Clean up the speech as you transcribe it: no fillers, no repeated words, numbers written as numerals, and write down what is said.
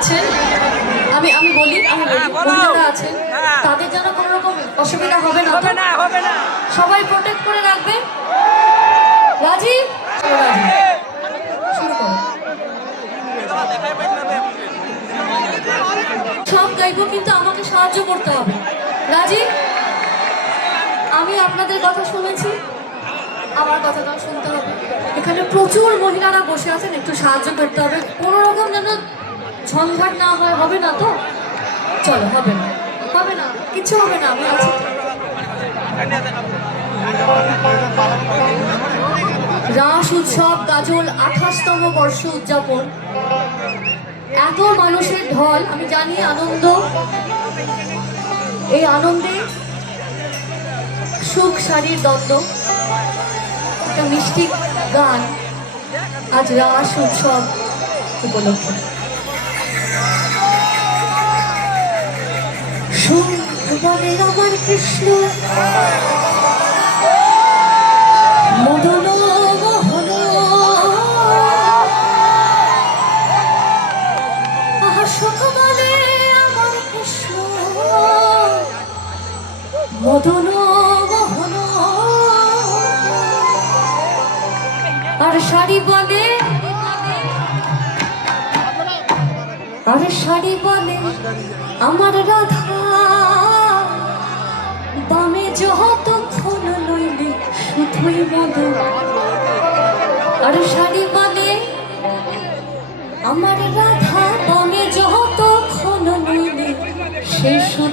আছেন, আমি আমি বলি মহিলারা আছেন, তাদের যেন কোনো রকম অসুবিধা হবে না, সবাই প্রোটেক্ট করে রাখবে। রাজি? শুরু করো। সব গাইবো, কিন্তু আমাকে সাহায্য করতে হবে। রাজি? আমি আপনাদের কথা শুনেছি, আমার কথাটাও শুনতে হবে। এখানে প্রচুর মহিলারা বসে আছেন, একটু সাহায্য করতে হবে, কোনো রকম যেন ঝঞ্ঝাট না হয়। হবে না তো? চলো, হবে না, হবে না, কিছু হবে না, আমি আছি। রাস উৎসব গাজল 28তম বর্ষ উদযাপন, এত মানুষের ঢল, আমি জানি আনন্দ। এই আনন্দে সুখ শাড়ির দ্বন্দ্ব, একটা মিষ্টি গান আজ রাস উৎসব উপলক্ষে। বলে আমার কৃষ্ণ মদন মোহন, সুখ বলে আমার কৃষ্ণ মদন মোহন, আর শাড়ি বলে, আর শাড়ি বলে আমার রাধা, বামে যতক্ষণ লইলে শুধুই মধু। আর শাড়ি বলে আমার রাধা, বামে যতক্ষণ লইলে সে শুধু